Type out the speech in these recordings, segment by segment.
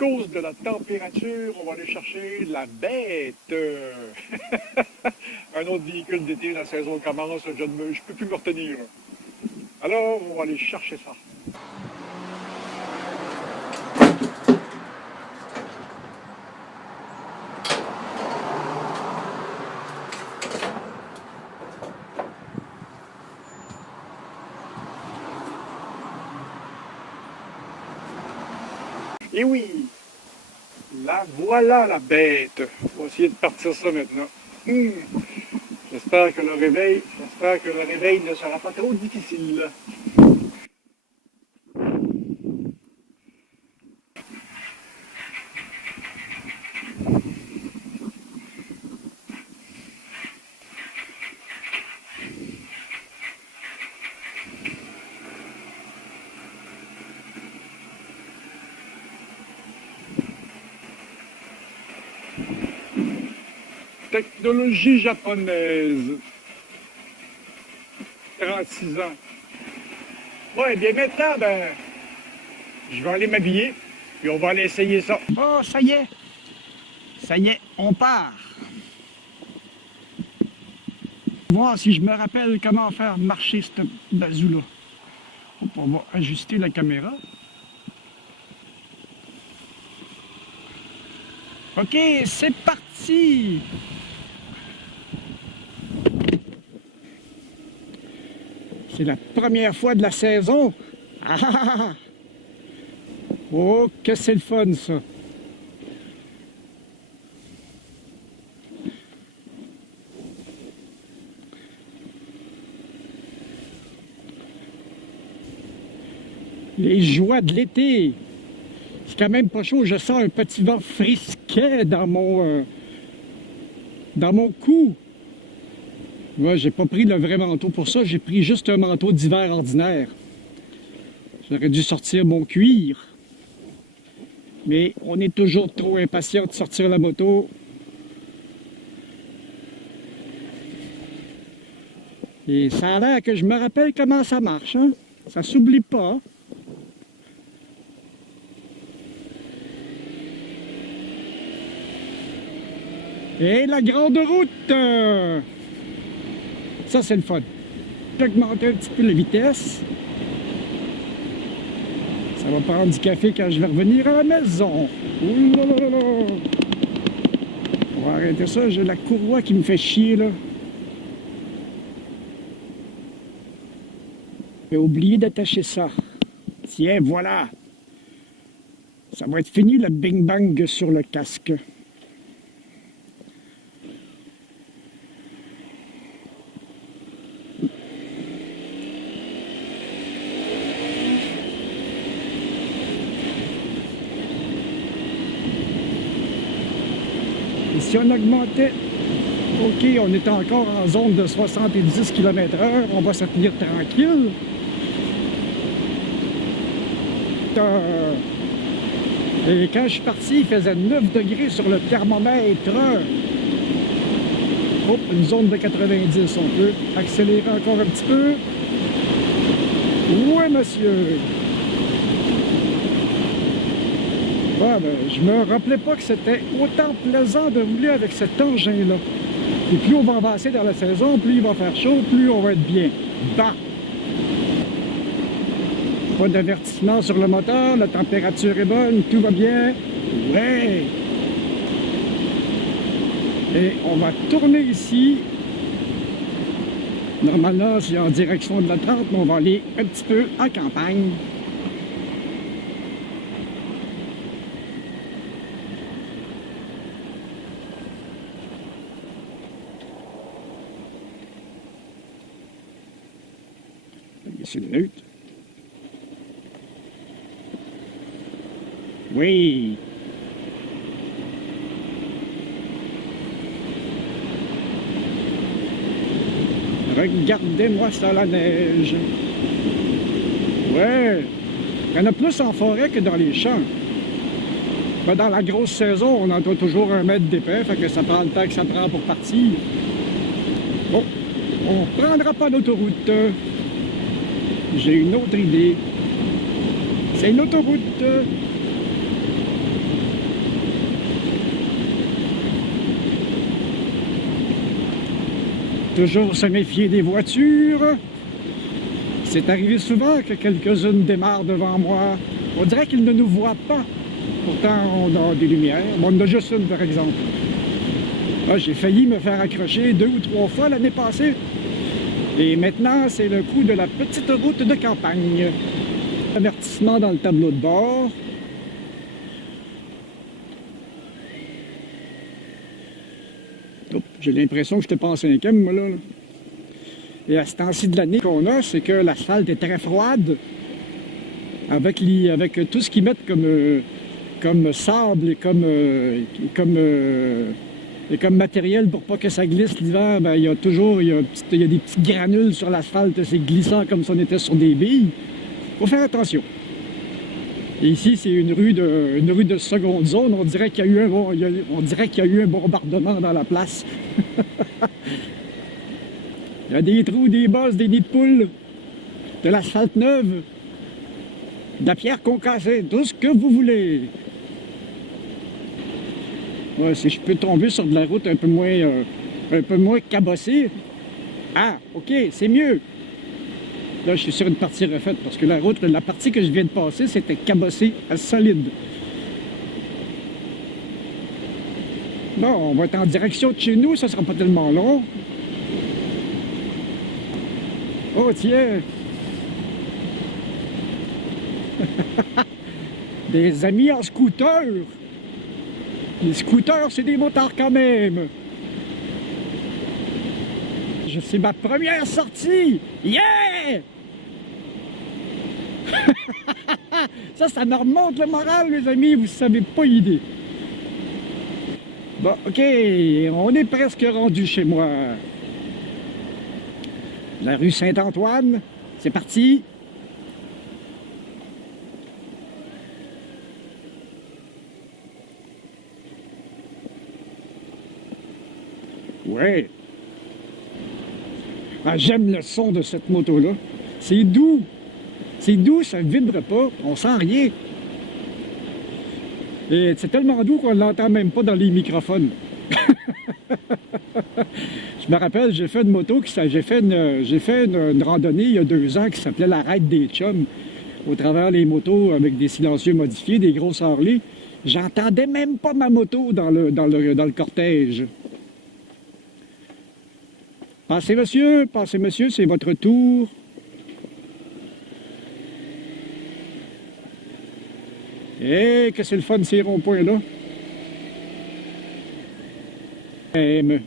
cause de la température, on va aller chercher la bête. Un autre véhicule d'été, la saison commence, je peux plus me retenir. Alors, on va aller chercher ça. Et oui, la voilà la bête. On va essayer de partir ça maintenant. J'espère que le réveil ne sera pas trop difficile. Technologie japonaise. 36 ans. Ouais, bien maintenant, je vais aller m'habiller, puis on va aller essayer ça. Oh, ça y est! Ça y est, on part! Voir si je me rappelle comment faire marcher ce bazou-là. On va ajuster la caméra. OK, c'est parti! C'est la première fois de la saison. Ah, ah, ah, ah. Oh, que c'est le fun, ça! Les joies de l'été! C'est quand même pas chaud, je sens un petit vent frisquet dans mon cou. Moi, j'ai pas pris le vrai manteau pour ça, j'ai pris juste un manteau d'hiver ordinaire. J'aurais dû sortir mon cuir. Mais on est toujours trop impatient de sortir la moto. Et ça a l'air que je me rappelle comment ça marche, hein? Ça s'oublie pas. Et la grande route! Ça, c'est le fun. J'ai augmenté un petit peu la vitesse. Ça va prendre du café quand je vais revenir à la maison. Ouh là là là. On va arrêter ça, j'ai la courroie qui me fait chier, là. J'ai oublié d'attacher ça. Tiens, voilà. Ça va être fini, le bing-bang sur le casque. Et si on augmentait, OK, on est encore en zone de 70 km/h, on va se tenir tranquille. Et quand je suis parti, il faisait 9 degrés sur le thermomètre. Hop, une zone de 90, on peut accélérer encore un petit peu. Oui, monsieur. Ouais, je me rappelais pas que c'était autant plaisant de rouler avec cet engin-là. Et plus on va avancer dans la saison, plus il va faire chaud, plus on va être bien. Bah! Pas d'avertissement sur le moteur, la température est bonne, tout va bien. Ouais! Et on va tourner ici. Normalement, c'est en direction de la 30, mais on va aller un petit peu en campagne. C'est le neutre. Oui. Regardez-moi ça, la neige. Ouais. Il y en a plus en forêt que dans les champs. Ben, dans la grosse saison, on en doit toujours 1 mètre d'épais, fait que ça prend le temps que ça prend pour partir. Bon, on ne prendra pas l'autoroute. J'ai une autre idée. C'est une autoroute. Toujours se méfier des voitures. C'est arrivé souvent que quelques-unes démarrent devant moi. On dirait qu'ils ne nous voient pas. Pourtant, on a des lumières. Bon, on en a juste une, par exemple. Ah, j'ai failli me faire accrocher 2 ou 3 fois l'année passée. Et maintenant, c'est le coup de la petite route de campagne. Avertissement dans le tableau de bord. Oh, j'ai l'impression que je n'étais pas en 5e, moi, là. Et à ce temps-ci de l'année qu'on a, c'est que l'asphalte est très froide. Avec tout ce qu'ils mettent comme sable et comme matériel pour pas que ça glisse l'hiver, ben, il y a des petits granules sur l'asphalte, c'est glissant comme si on était sur des billes. Faut faire attention. Et ici, c'est une rue de seconde zone. On dirait qu'il y a eu un bombardement dans la place. Il y a des trous, des bosses, des nids de poules, de l'asphalte neuve, de la pierre concassée, tout ce que vous voulez. Ouais, si je peux tomber sur de la route un peu moins cabossée. Ah, ok, c'est mieux. Là, je suis sur une partie refaite parce que la partie que je viens de passer, c'était cabossé à solide. Bon, on va être en direction de chez nous, ça sera pas tellement long. Oh, tiens! Des amis en scooter! Les scooters, c'est des motards quand même! C'est ma première sortie! Yeah! Ça me remonte le moral, mes amis, vous savez pas l'idée. Bon, ok, on est presque rendu chez moi. La rue Saint-Antoine, c'est parti. Ouais. Ah, j'aime le son de cette moto-là. C'est doux. C'est doux, ça ne vibre pas. On sent rien. Et c'est tellement doux qu'on ne l'entend même pas dans les microphones. Je me rappelle, j'ai fait une randonnée il y a 2 ans qui s'appelait la Raide des Chums. Au travers les motos avec des silencieux modifiés, des grosses Harley. J'entendais même pas ma moto dans le cortège. Passez, monsieur, c'est votre tour. Eh, que c'est le fun, ces ronds-points-là.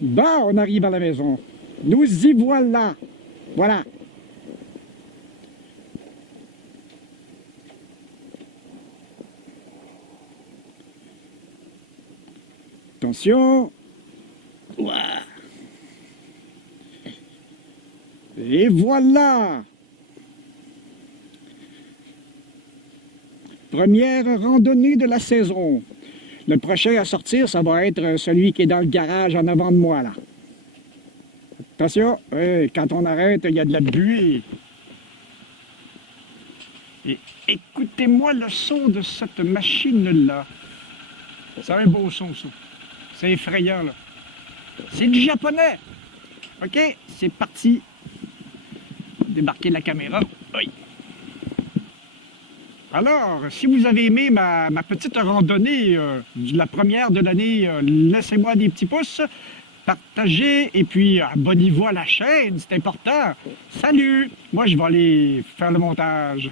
Bon, on arrive à la maison. Nous y voilà. Voilà. Attention. Ouah. Et voilà. Première randonnée de la saison. Le prochain à sortir, ça va être celui qui est dans le garage en avant de moi, là. Attention, quand on arrête, il y a de la buée. Et écoutez-moi le son de cette machine-là. C'est un beau son, ça. C'est effrayant, là. C'est du japonais. OK, c'est parti. Débarquer la caméra. Oui. Alors, si vous avez aimé ma petite randonnée, la première de l'année, laissez-moi des petits pouces, partagez et puis abonnez-vous à la chaîne, c'est important. Salut! Moi, je vais aller faire le montage.